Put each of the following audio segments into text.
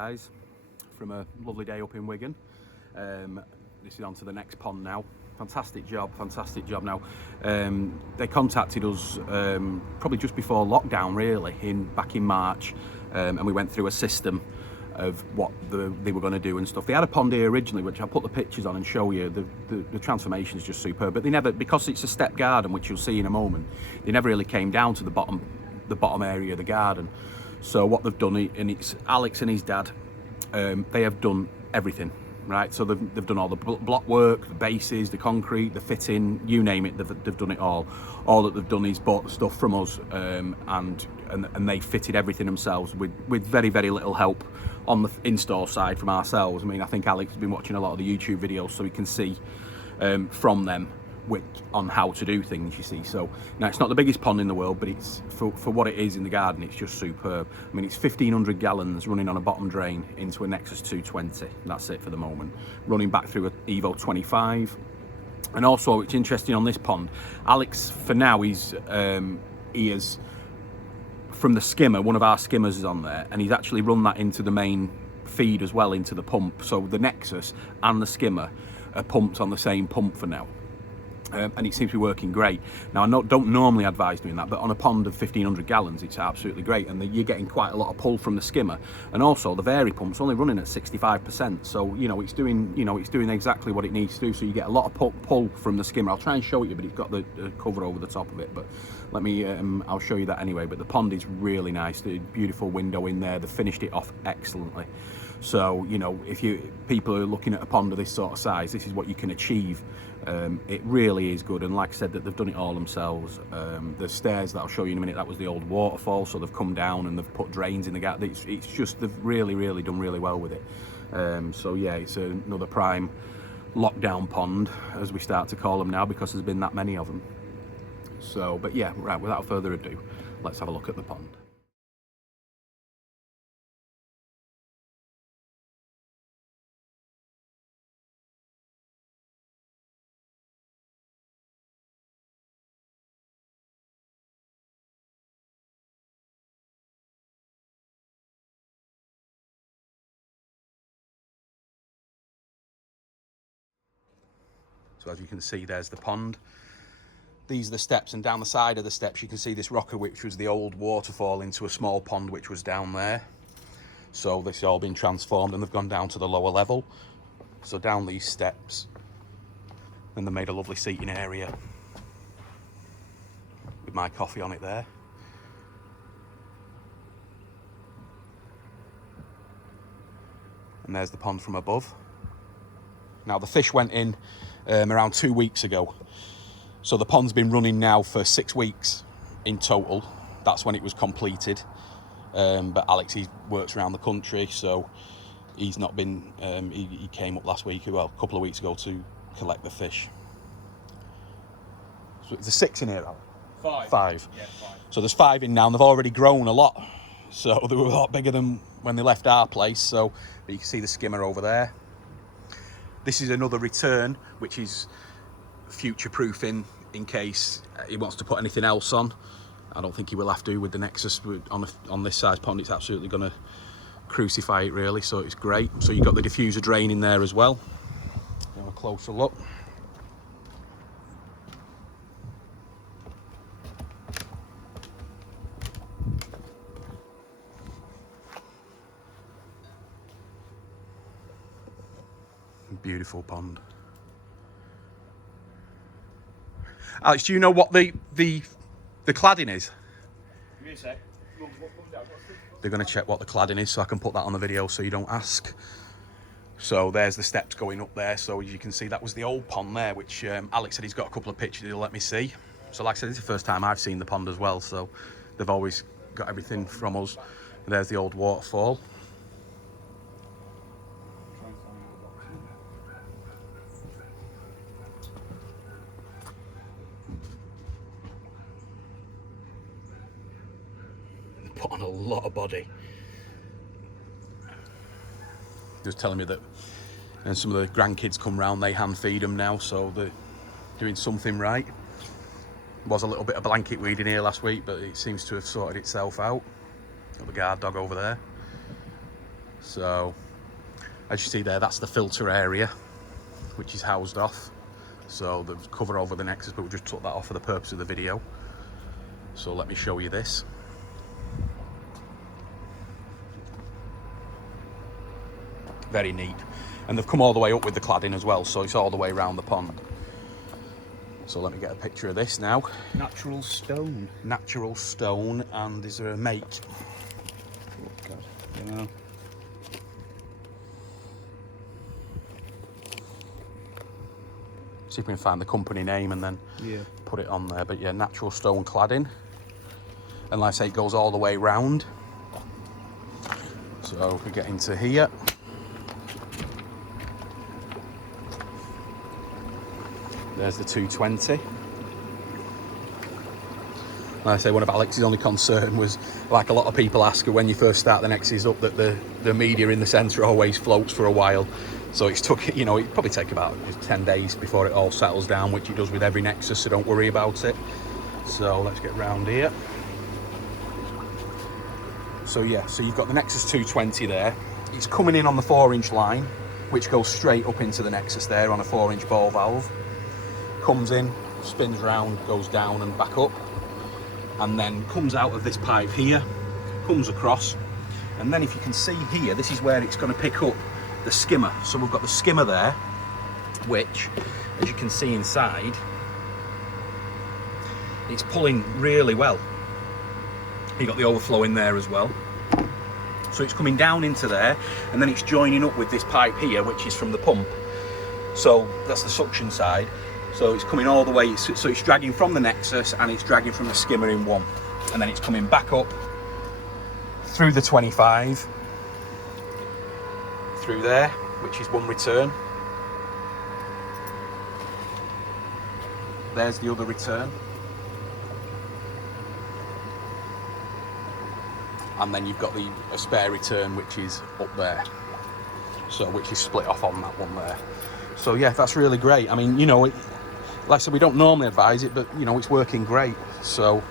guys, from a lovely day up in Wigan. This is on to the next pond now. Fantastic job now. They contacted us probably just before lockdown, really, back in March, and we went through a system of what they were going to do and stuff. They had a pond here originally, which I'll put the pictures on and show you. The transformation is just superb, but they never, because it's a step garden, which you'll see in a moment, they never really came down to the bottom area of the garden. So what they've done, and it's Alex and his dad, they have done everything, right? So they've done all the block work, the bases, the concrete, the fitting, you name it, they've done it all. All that they've done is bought stuff from us, and they fitted everything themselves with very, very little help on the install side from ourselves. I mean, I think Alex has been watching a lot of the YouTube videos, so he can see from them on how to do things, you see. So now it's not the biggest pond in the world, but it's for what it is in the garden, it's just superb. I mean, it's 1,500 gallons running on a bottom drain into a Nexus 220. That's it for the moment, running back through an EVOUV 25. And also, it's interesting on this pond, Alex for now he is from the skimmer. One of our skimmers is on there, and he's actually run that into the main feed as well, into the pump. So the Nexus and the skimmer are pumped on the same pump for now. And it seems to be working great. Now, I don't normally advise doing that, but on a pond of 1,500 gallons, it's absolutely great, and you're getting quite a lot of pull from the skimmer. And also, the Varipump's only running at 65%, so it's doing exactly what it needs to do. So you get a lot of pull from the skimmer. I'll try and show it you, but it's got the cover over the top of it. But let me, I'll show you that anyway. But the pond is really nice. The beautiful window in there. They finished it off excellently. So if people are looking at a pond of this sort of size, this is what you can achieve. It really is good, and like I said, that they've done it all themselves. The stairs that I'll show you in a minute, that was the old waterfall, so they've come down and they've put drains in the gap. It's just, they've really done really well with it. So yeah, it's another prime lockdown pond, as we start to call them now, because there's been that many of them. So, but yeah, right, without further ado, let's have a look at the pond. So as you can see, there's the pond. These are the steps, and down the side of the steps you can see this rocker, which was the old waterfall, into a small pond which was down there. So this has all been transformed, and they've gone down to the lower level. So down these steps, and they made a lovely seating area with my coffee on it there. And there's the pond from above. Now the fish went in around 2 weeks ago. So the pond's been running now for 6 weeks in total. That's when it was completed. But Alex, he works around the country, so he's not been, he came up last week, well, a couple of weeks ago, to collect the fish. So there's 6 in here, Alex? Five. Yeah, 5. So there's 5 in now, and they've already grown a lot. So they were a lot bigger than when they left our place. So you can see the skimmer over there. This is another return, which is future-proofing in case he wants to put anything else on. I don't think he will have to with the Nexus. On this size pond, it's absolutely going to crucify it, really, so it's great. So you've got the diffuser drain in there as well. Have a closer look. Beautiful pond. Alex, do you know what the cladding is? Give me a sec. They're going to check what the cladding is, so I can put that on the video so you don't ask. So there's the steps going up there. So as you can see, that was the old pond there, which Alex said he's got a couple of pictures he'll let me see. So like I said, it's the first time I've seen the pond as well, so they've always got everything from us. And there's the old waterfall. Put on a lot of body. Just telling me that, and some of the grandkids come round, they hand feed them now, so they're doing something right. Was a little bit of blanket weed in here last week, but it seems to have sorted itself out. Got the guard dog over there. So as you see there, that's the filter area, which is housed off. So there's cover over the Nexus, but we just took that off for the purpose of the video. So let me show you this. Very neat. And they've come all the way up with the cladding as well, so it's all the way around the pond. So let me get a picture of this now. Natural stone. Natural stone, and is there a mate? Oh God, yeah. See if we can find the company name and then put it on there. But yeah, natural stone cladding. And like I say, it goes all the way round. So if we get into here. There's the 220. Like I say, one of Alex's only concern was, like a lot of people ask when you first start the Nexus up, that the media in the centre always floats for a while. So it's took, you know, it probably take about 10 days before it all settles down, which it does with every Nexus, so don't worry about it. So let's get round here. So yeah, so you've got the Nexus 220 there. It's coming in on the 4-inch line, which goes straight up into the Nexus there on a 4-inch ball valve. Comes in, spins round, goes down and back up, and then comes out of this pipe here, comes across, and then if you can see here, this is where it's going to pick up the skimmer. So we've got the skimmer there, which, as you can see inside, it's pulling really well. You got the overflow in there as well. So it's coming down into there, and then it's joining up with this pipe here, which is from the pump. So that's the suction side. So it's coming all the way, so it's dragging from the Nexus and it's dragging from the skimmer in one. And then it's coming back up through the 25, through there, which is one return. There's the other return. And then you've got a spare return, which is up there. So, which is split off on that one there. So yeah, that's really great. I mean, you know, like I said, we don't normally advise it, but you know, it's working great. So,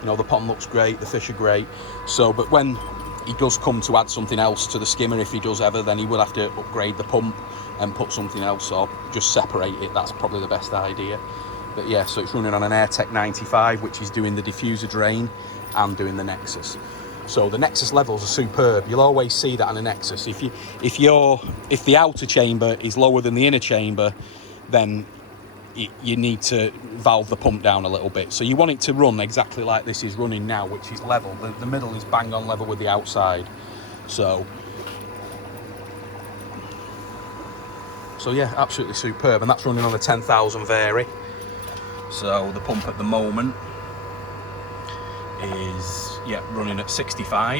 you know, the pond looks great, the fish are great. So, but when he does come to add something else to the skimmer, if he does ever, then he will have to upgrade the pump and put something else, or just separate it. That's probably the best idea. But yeah, so it's running on an AirTech 95, which is doing the diffuser drain and doing the Nexus. So the Nexus levels are superb. You'll always see that on a Nexus. If the outer chamber is lower than the inner chamber, then you need to valve the pump down a little bit. So you want it to run exactly like this is running now, which is level. The middle is bang on level with the outside. So yeah, absolutely superb. And that's running on a 10,000 Vari. So the pump at the moment is running at 65.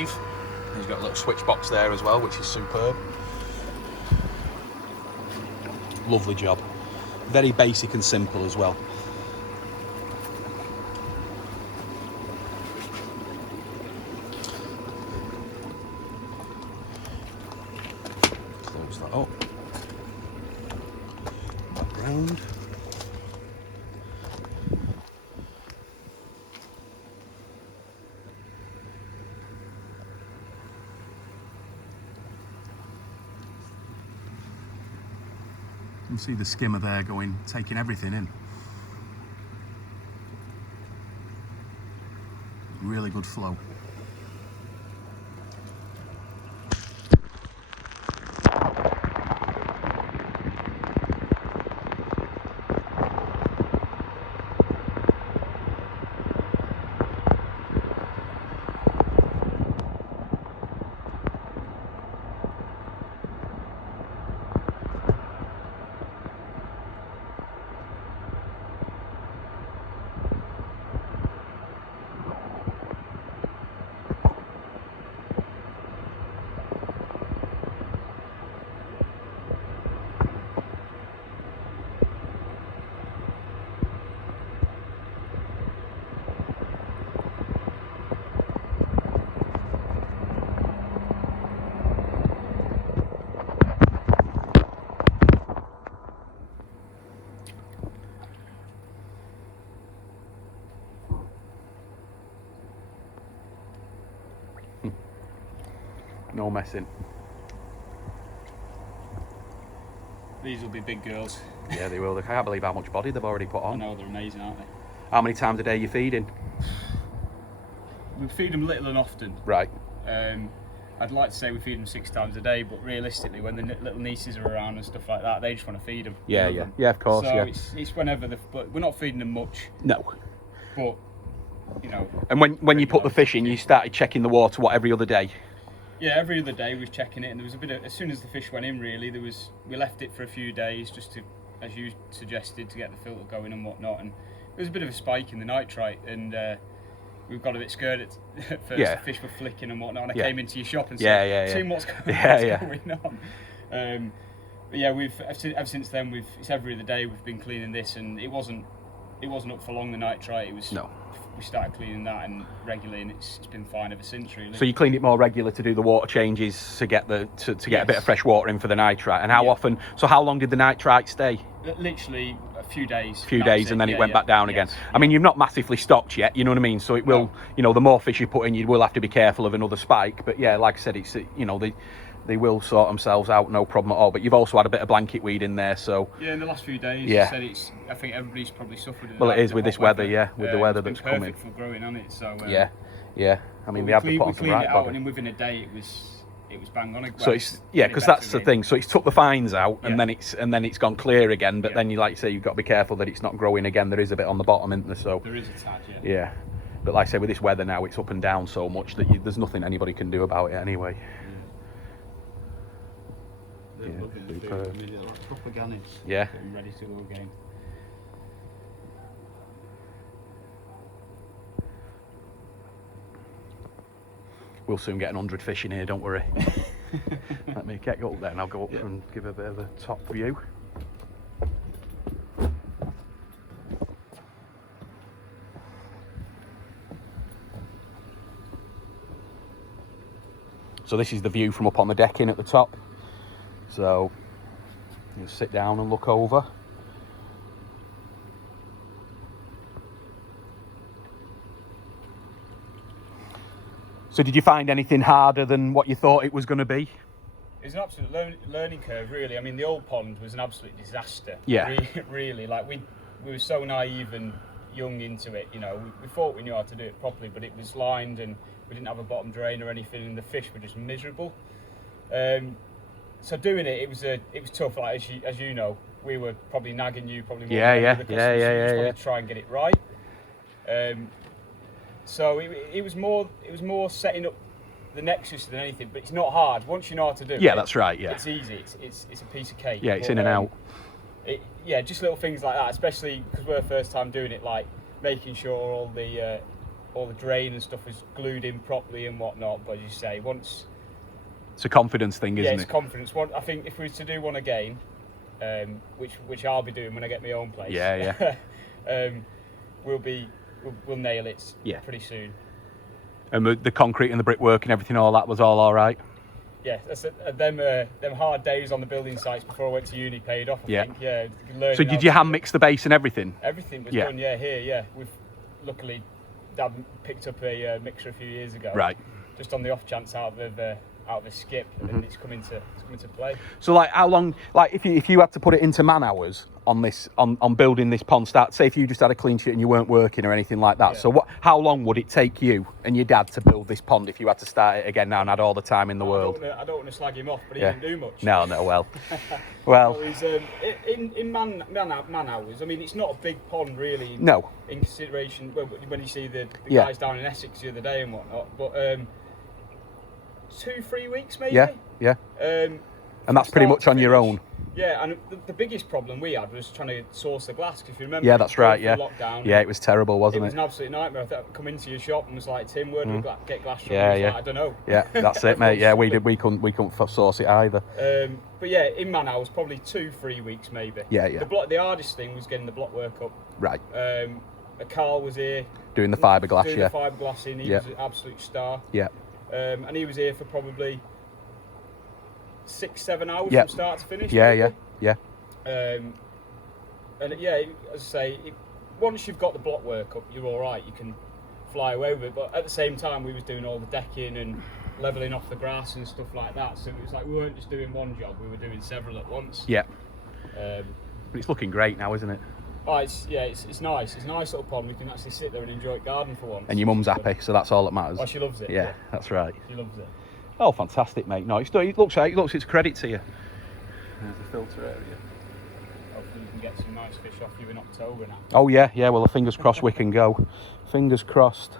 He's got a little switch box there as well, which is superb. Lovely job. Very basic and simple as well. Close that up. Back round. You can see the skimmer there going, taking everything in. Really good flow. No messing. These will be big girls. Yeah, they will. I can't believe how much body they've already put I on. know, they're amazing, aren't they? How many times a day are you feeding? We feed them little and often. Right. I'd like to say we feed them 6 times a day, but realistically, when the little nieces are around and stuff like that, they just want to feed them. Yeah, yeah. Yeah, of course, so yeah. it's whenever but we're not feeding them much. No. But, you know. And when you put the fish in, you started checking the water, what, every other day? Yeah, every other day we was checking it, and there was a bit of, as soon as the fish went in, really, we left it for a few days just to, as you suggested, to get the filter going and whatnot, and there was a bit of a spike in the nitrite, and we got a bit scared at first. Yeah. The fish were flicking and whatnot, and I Yeah. came into your shop and Yeah, said, "Seen what's going on." But yeah, ever since then it's every other day we've been cleaning this, and it wasn't up for long, the nitrite. It was No. We started cleaning that and regularly, and it's been fine ever since, really. So you cleaned it more regular to do the water changes to get to get a bit of fresh water in for the nitrite. And how often? So how long did the nitrite stay? Literally a few days. And then it went back down again. Yes, I mean, you've not massively stocked yet, you know what I mean? So it will, No. The more fish you put in, you will have to be careful of another spike. But yeah, like I said, it's, they will sort themselves out, no problem at all. But you've also had a bit of blanket weed in there, so. Yeah, in the last few days, Yeah. I think everybody's probably suffered. Well, it is with this weather, yeah, with the weather that's coming. It's been perfect for growing, hasn't it? So. Yeah. I mean, they have to put on some right it out, body. and within a day, it was bang on. So it's because that's the thing. So it's took the fines out, and then it's gone clear again. But then like you say, you've got to be careful that it's not growing again. There is a bit on the bottom, isn't there? So there is a tad, yeah. Yeah, but like I say, with this weather now, it's up and down so much that there's nothing anybody can do about it anyway. They're looking to do like proper gannies. Yeah. Getting ready to go again. We'll soon get 100 fish in here, don't worry. Let me get up there and I'll go up and give a bit of a top view. So this is the view from up on the decking at the top. So you sit down and look over. So did you find anything harder than what you thought it was going to be? It was an absolute learning curve, really. I mean, the old pond was an absolute disaster. Yeah. Really. Like, we were so naive and young into it, We thought we knew how to do it properly, but it was lined and we didn't have a bottom drain or anything, and the fish were just miserable. So doing it was tough. Like, as you know, we were probably nagging you probably more than the customers, to try and get it right. So it was more setting up the Nexus than anything, but it's not hard once you know how to do it. Yeah, that's right. Yeah, it's easy. It's a piece of cake. Yeah, it's in and out. Just little things like that, especially because we're first time doing it, like making sure all the drain and stuff is glued in properly and whatnot. But as you say, once it's a confidence thing, isn't it? Yeah, it's confidence. I think if we were to do one again, which I'll be doing when I get my own place. Yeah. We'll nail it. Yeah. Pretty soon. And the concrete and the brickwork and everything, all that was all right. Yeah, them hard days on the building sites before I went to uni paid off. I think. Yeah. So did you hand mix the base and everything? Everything was done. Yeah, here. Yeah, we've luckily Dad picked up a mixer a few years ago. Right. Just on the off chance out of a skip, and it's coming to play. So like, how long? Like, if you had to put it into man hours on this on building this pond, say if you just had a clean sheet and you weren't working or anything like that. Yeah. So how long would it take you and your dad to build this pond if you had to start it again now and had all the time in the world? I don't want to slag him off, but he didn't do much. No, well. He's, in man hours. I mean, it's not a big pond really. No. In consideration, when you see the guys down in Essex the other day and whatnot, but 2-3 weeks maybe. Yeah. And that's pretty much on your own. Yeah, and the biggest problem we had was trying to source the glass, because if you remember. Yeah, that's right. Yeah. Lockdown. Yeah, it was terrible, wasn't it? It was an absolute nightmare. I thought I'd come into your shop and was like, Tim, where do we get glass from? Yeah. Like, I don't know. Yeah, that's it, mate. Yeah, we couldn't source it either. But yeah, in man hours, probably 2-3 weeks maybe. Yeah. The hardest thing was getting the block work up. Right. Carl was here doing the fiberglass. Doing the fiberglass in. He was an absolute star. Yeah. And he was here for probably 6-7 hours from start to finish. Yeah. And as I say, once you've got the block work up, you're all right. You can fly away with it. But at the same time, we was doing all the decking and levelling off the grass and stuff like that. So it was like we weren't just doing one job; we were doing several at once. Yeah. But it's looking great now, isn't it? Oh, it's nice. It's a nice little pond. We can actually sit there and enjoy it garden for once. And your mum's happy, so that's all that matters. Oh, she loves it. Yeah, that's right. She loves it. Oh, fantastic, mate. No, it looks it's a credit to you. There's the filter area. Hopefully, you can get some nice fish off you in October now. Oh yeah. Well, fingers crossed we can go. Fingers crossed.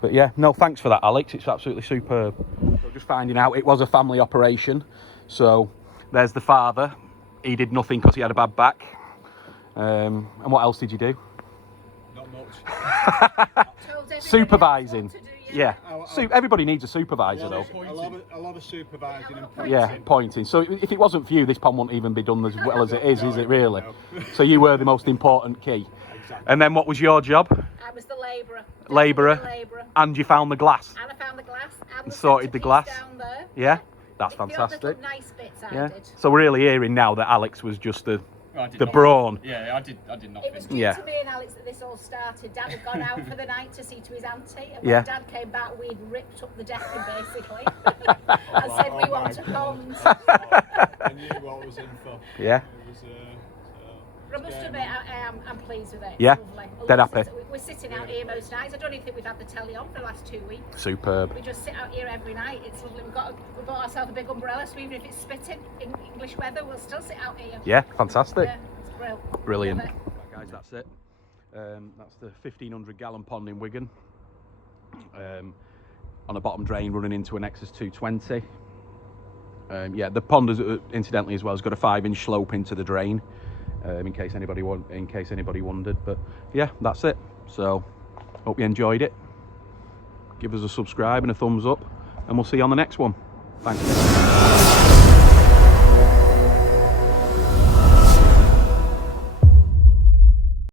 But yeah, no, thanks for that, Alex. It's absolutely superb. So just finding out it was a family operation. So there's the father. He did nothing because he had a bad back. And what else did you do? Not much. Supervising. Yeah. Everybody needs a supervisor, though. A lot of supervising and pointing. Yeah, pointing. So if it wasn't for you, this pond wouldn't even be done as well as it is it really? So you were the most important key. Exactly. And then what was your job? I was the labourer. Labourer. And you found the glass. And I found the glass. And sorted the glass. Down there. Yeah, that's The odd fantastic. little nice bits I Yeah. did. So we're really hearing now that Alex was just the I did the nothing. brawn. Yeah, I did nothing. It was due Yeah. to me and Alex that this all started. Dad had gone out for the night to see to his auntie, and Yeah. when Dad came back, we'd ripped up the decking basically, and said we want a pond. I knew what was in for. Yeah. It was, But I must admit, I'm pleased with it. It's Yeah. lovely. Dead happy. We're sitting out here most nights. I don't even think we've had the telly on for the last 2 weeks. Superb. We just sit out here every night. It's lovely. We bought ourselves a big umbrella, so even if it's spitting in English weather, we'll still sit out here. Yeah, fantastic. Yeah, it's brilliant. Brilliant. Love it. Right, guys, that's it. That's the 1,500 gallon pond in Wigan. On a bottom drain running into a Nexus 220. Yeah, the pond, incidentally, as well, has got a 5-inch slope into the drain. In case anybody wondered. But yeah, that's it. So hope you enjoyed it. Give us a subscribe and a thumbs up, and we'll see you on the next one. Thanks.